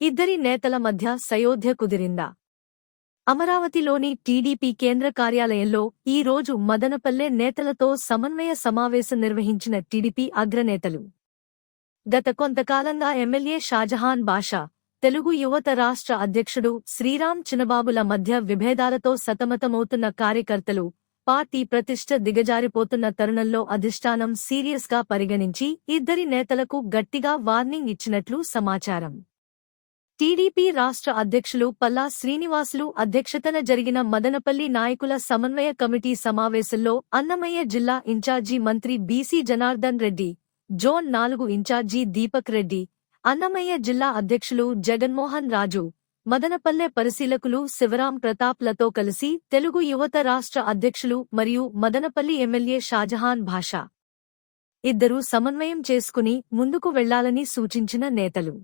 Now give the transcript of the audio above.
ఇద్దరి నేతల మధ్య సయోధ్య కుదిరిందా? అమరావతిలోని టీడీపీ కేంద్ర కార్యాలయంలో ఈ రోజు మదనపల్లె నేతలతో సమన్వయ సమావేశం నిర్వహించిన టీడీపీ అగ్రనేతలు. గత కొంతకాలంగా ఎమ్మెల్యే షాజహాన్ బాషా తెలుగు యువత రాష్ట్ర అధ్యక్షుడు శ్రీరామ్ చినబాబుల మధ్య విభేదాలతో సతమతమవుతున్న కార్యకర్తలు పార్టీ ప్రతిష్ట దిగజారిపోతున్న తరుణంలో అధిష్టానం సీరియస్గా పరిగణించి ఇద్దరి నేతలకు గట్టిగా వార్నింగ్ ఇచ్చినట్లు సమాచారం. టీడీపీ రాష్ట్ర అధ్యక్షులు పల్లా శ్రీనివాసులు అధ్యక్షతన జరిగిన మదనపల్లి నాయకుల సమన్వయ కమిటీ సమావేశంలో అన్నమయ్య జిల్లా ఇన్ఛార్జీ మంత్రి బీసీ జనార్దన్ రెడ్డి జోన్ నాలుగు ఇన్ఛార్జీ దీపక్ రెడ్డి అన్నమయ్య జిల్లా అధ్యక్షులు జగన్మోహన్ రాజు మదనపల్లె పరిశీలకులు శివరాం ప్రతాప్లతో కలిసి తెలుగు యువత రాష్ట్ర అధ్యక్షులు మరియు మదనపల్లి ఎమ్మెల్యే షాజహాన్ భాషా. ఇద్దరూ సమన్వయం చేసుకుని ముందుకు వెళ్ళాలని సూచించిన నేతలు.